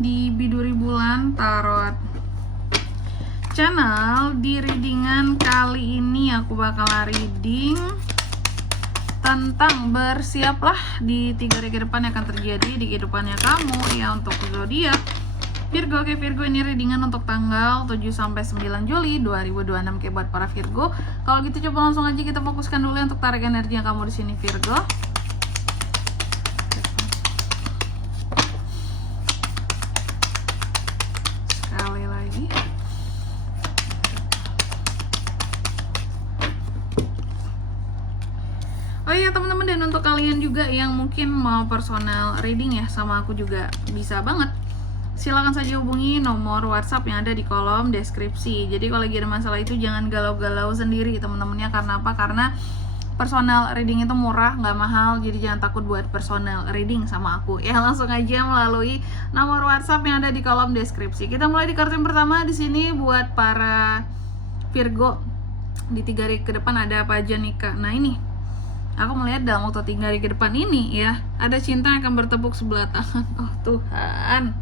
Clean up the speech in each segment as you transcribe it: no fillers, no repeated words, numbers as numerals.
di Biduri Bulan Tarot Channel. Di readingan kali ini aku bakal reading tentang bersiaplah di 3 hari ke depan yang akan terjadi di kehidupannya kamu ya untuk zodiak Virgo. Oke Virgo, ini readingan untuk tanggal 7 sampai 9 Juli 2026 kayak buat para Virgo. Kalau gitu coba langsung aja kita fokuskan dulu ya untuk tarik energi yang kamu di sini Virgo. Sekali lagi. Oh iya teman-teman, dan untuk kalian juga yang mungkin mau personal reading ya sama aku juga bisa banget. Silakan saja hubungi nomor WhatsApp yang ada di kolom deskripsi. Jadi kalau lagi ada masalah itu jangan galau-galau sendiri teman-temannya. Karena apa? Karena personal reading itu murah, nggak mahal. Jadi jangan takut buat personal reading sama aku. Ya langsung aja melalui nomor WhatsApp yang ada di kolom deskripsi. Kita mulai di kartu yang pertama di sini buat para Virgo. Di 3 hari ke depan ada apa aja nih Kak? Nah ini, aku melihat dalam waktu 3 hari ke depan ini ya, ada cinta yang akan bertepuk sebelah tangan. Oh Tuhan,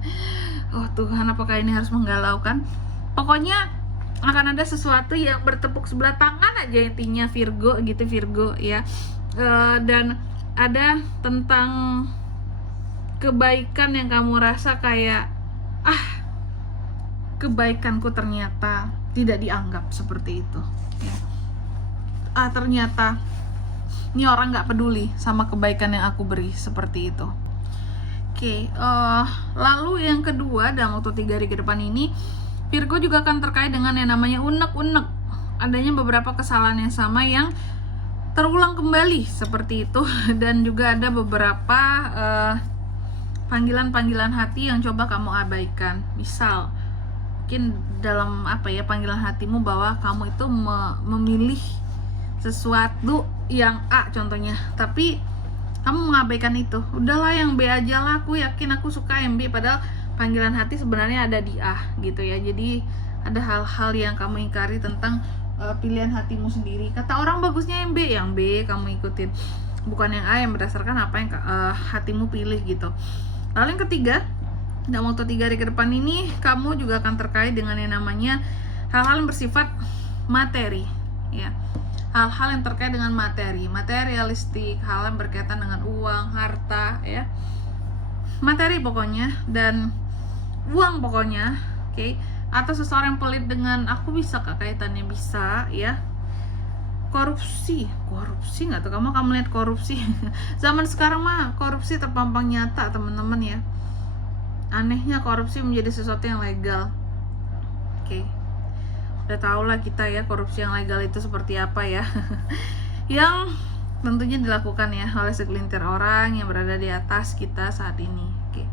oh Tuhan, apakah ini harus menggalaukan? Pokoknya akan ada sesuatu yang bertepuk sebelah tangan aja intinya Virgo gitu Virgo ya. Dan ada tentang kebaikan yang kamu rasa kayak kebaikanku ternyata tidak dianggap seperti itu ya. Ternyata ini orang nggak peduli sama kebaikan yang aku beri seperti itu. Oke, lalu yang kedua dalam waktu 3 hari ke depan ini Virgo juga akan terkait dengan yang namanya unek-unek. Adanya beberapa kesalahan yang sama yang terulang kembali seperti itu. Dan juga ada beberapa panggilan-panggilan hati yang coba kamu abaikan. Misal mungkin dalam panggilan hatimu bahwa kamu itu memilih sesuatu yang A contohnya, tapi kamu mengabaikan itu. Udahlah yang B aja lah, aku yakin aku suka yang B, padahal panggilan hati sebenarnya ada di A gitu ya. Jadi ada hal-hal yang kamu ingkari tentang pilihan hatimu sendiri. Kata orang bagusnya yang B kamu ikutin, bukan yang A yang berdasarkan apa yang hatimu pilih gitu. Lalu yang ketiga, dalam waktu 3 hari ke depan ini kamu juga akan terkait dengan yang namanya hal-hal yang bersifat materi ya. Hal-hal yang terkait dengan materi, materialistik, hal yang berkaitan dengan uang, harta ya, materi pokoknya, dan uang pokoknya, oke. Atau seseorang yang pelit dengan aku bisa kaitannya bisa ya. Korupsi nggak tuh kamu lihat korupsi zaman sekarang mah korupsi terpampang nyata teman-teman ya. Anehnya korupsi menjadi sesuatu yang legal. Oke. Udah tau lah kita ya korupsi yang legal itu seperti apa ya. Yang tentunya dilakukan ya oleh segelintir orang yang berada di atas kita saat ini. Oke.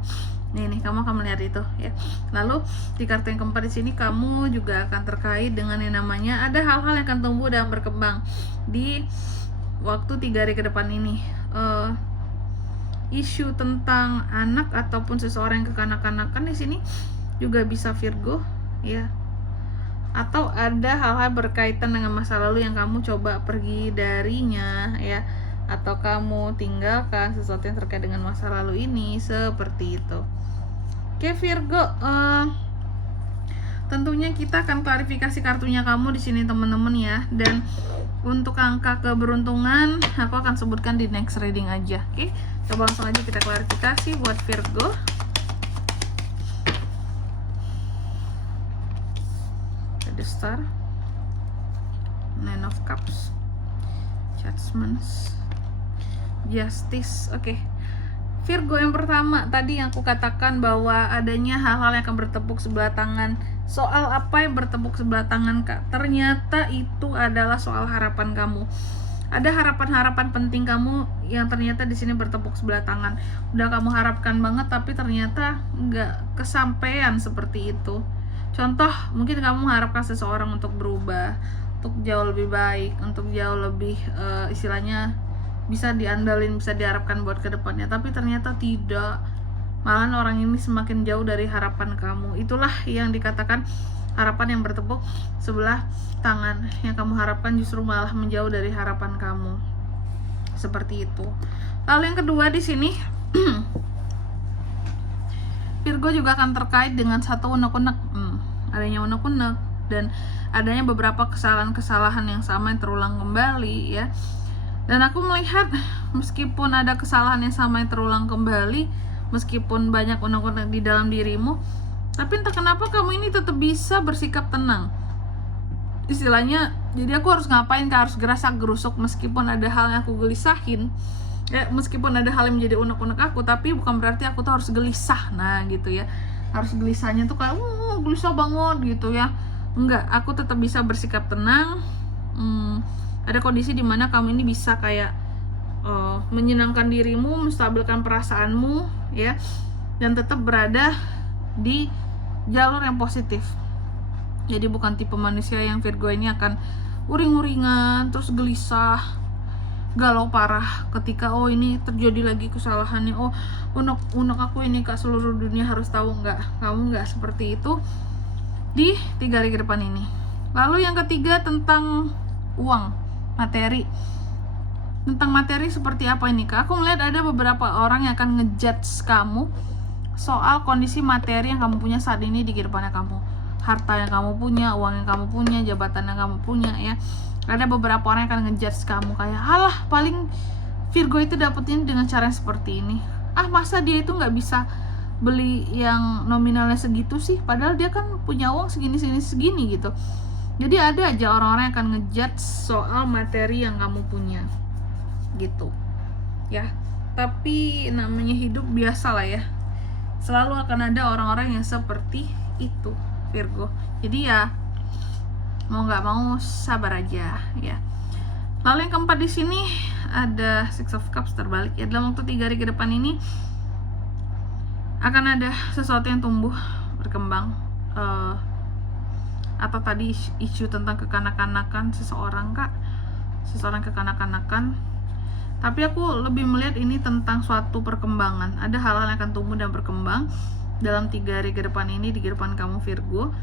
Nih kamu akan melihat itu ya. Lalu di kartu yang keempat di sini kamu juga akan terkait dengan yang namanya ada hal-hal yang akan tumbuh dan berkembang di waktu 3 hari ke depan ini. Isu tentang anak ataupun seseorang yang kekanak-kanakan di sini juga bisa Virgo ya. Atau ada hal-hal berkaitan dengan masa lalu yang kamu coba pergi darinya ya, atau kamu tinggalkan sesuatu yang terkait dengan masa lalu ini seperti itu. Oke Virgo, tentunya kita akan klarifikasi kartunya kamu di sini teman-teman ya. Dan untuk angka keberuntungan aku akan sebutkan di next reading aja. Oke, coba langsung aja kita klarifikasi buat Virgo. The Star, Nine of Cups, Judgments, Justice. Oke. Virgo yang pertama tadi yang aku katakan bahwa adanya hal-hal yang akan bertepuk sebelah tangan. Soal apa yang bertepuk sebelah tangan Kak? Ternyata itu adalah soal harapan kamu. Ada harapan-harapan penting kamu yang ternyata di sini bertepuk sebelah tangan. Udah kamu harapkan banget tapi ternyata nggak kesampaian seperti itu. Contoh, mungkin kamu mengharapkan seseorang untuk berubah, untuk jauh lebih baik, untuk jauh lebih istilahnya bisa diandalin, bisa diharapkan buat kedepannya, tapi ternyata tidak. Malah orang ini semakin jauh dari harapan kamu. Itulah yang dikatakan harapan yang bertepuk sebelah tangan. Yang kamu harapkan justru malah menjauh dari harapan kamu. Seperti itu. Lalu yang kedua di sini Virgo juga akan terkait dengan satu unek-unek, adanya unek-unek dan adanya beberapa kesalahan-kesalahan yang sama yang terulang kembali ya. Dan aku melihat meskipun ada kesalahan yang sama yang terulang kembali, meskipun banyak unek-unek di dalam dirimu, tapi entah kenapa kamu ini tetap bisa bersikap tenang. Istilahnya, jadi aku harus ngapain, harus gerasak gerusuk meskipun ada hal yang aku gelisahin. Ya, meskipun ada hal yang menjadi unek-unek aku, tapi bukan berarti aku tuh harus gelisah. Nah gitu ya, harus gelisahnya tuh kayak gelisah banget gitu ya. Enggak, aku tetap bisa bersikap tenang. Ada kondisi dimana kamu ini bisa kayak menyenangkan dirimu, menstabilkan perasaanmu ya, dan tetap berada di jalur yang positif. Jadi bukan tipe manusia yang Virgo ini akan uring-uringan, terus gelisah, galau parah ketika ini terjadi lagi kesalahannya, unek aku ini kak, seluruh dunia harus tahu. Kamu nggak seperti itu di 3 hari ke depan ini. Lalu yang ketiga tentang uang, materi. Tentang materi seperti apa ini kak? Aku melihat ada beberapa orang yang akan ngejudge kamu soal kondisi materi yang kamu punya saat ini di kehidupannya kamu. Harta yang kamu punya, uang yang kamu punya, jabatan yang kamu punya ya. Ada beberapa orang yang akan ngejudge kamu kayak, alah paling Virgo itu dapetin dengan cara yang seperti ini. Masa dia itu nggak bisa beli yang nominalnya segitu sih, padahal dia kan punya uang segini gitu. Jadi ada aja orang-orang yang akan ngejudge soal materi yang kamu punya gitu ya. Tapi namanya hidup biasa lah ya, selalu akan ada orang-orang yang seperti itu Virgo. Jadi ya mau nggak mau sabar aja ya. Lalu yang keempat di sini ada Six of Cups terbalik ya. Dalam waktu 3 hari ke depan ini akan ada sesuatu yang tumbuh berkembang, atau tadi isu tentang kekanak-kanakan seseorang kak, seseorang kekanak-kanakan. Tapi aku lebih melihat ini tentang suatu perkembangan. Ada hal-hal yang akan tumbuh dan berkembang dalam 3 hari ke depan ini di kehidupan kamu Virgo.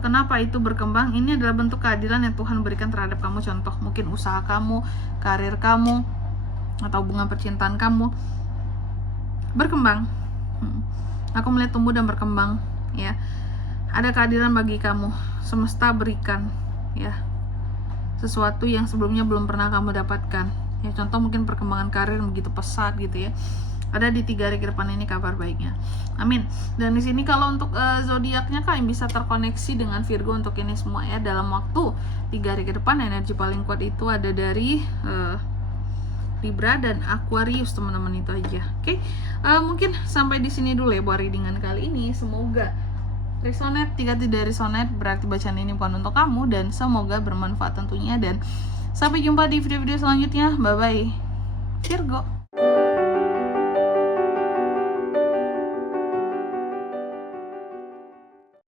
Kenapa itu berkembang? Ini adalah bentuk keadilan yang Tuhan berikan terhadap kamu. Contoh mungkin usaha kamu, karir kamu, atau hubungan percintaan kamu berkembang. Aku melihat tumbuh dan berkembang ya. Ada keadilan bagi kamu. Semesta berikan ya sesuatu yang sebelumnya belum pernah kamu dapatkan ya. Contoh mungkin perkembangan karir begitu pesat gitu ya. Ada di 3 hari ke depan ini kabar baiknya. Amin. Dan di sini kalau untuk zodiaknya kak yang bisa terkoneksi dengan Virgo untuk ini semua ya, dalam waktu 3 hari ke depan energi paling kuat itu ada dari Libra dan Aquarius, teman-teman. Itu aja. Oke. Mungkin sampai di sini dulu ya buat readingan kali ini. Semoga resonate. Jika tidak resonate berarti bacaan ini bukan untuk kamu, dan semoga bermanfaat tentunya. Dan sampai jumpa di video-video selanjutnya. Bye bye Virgo.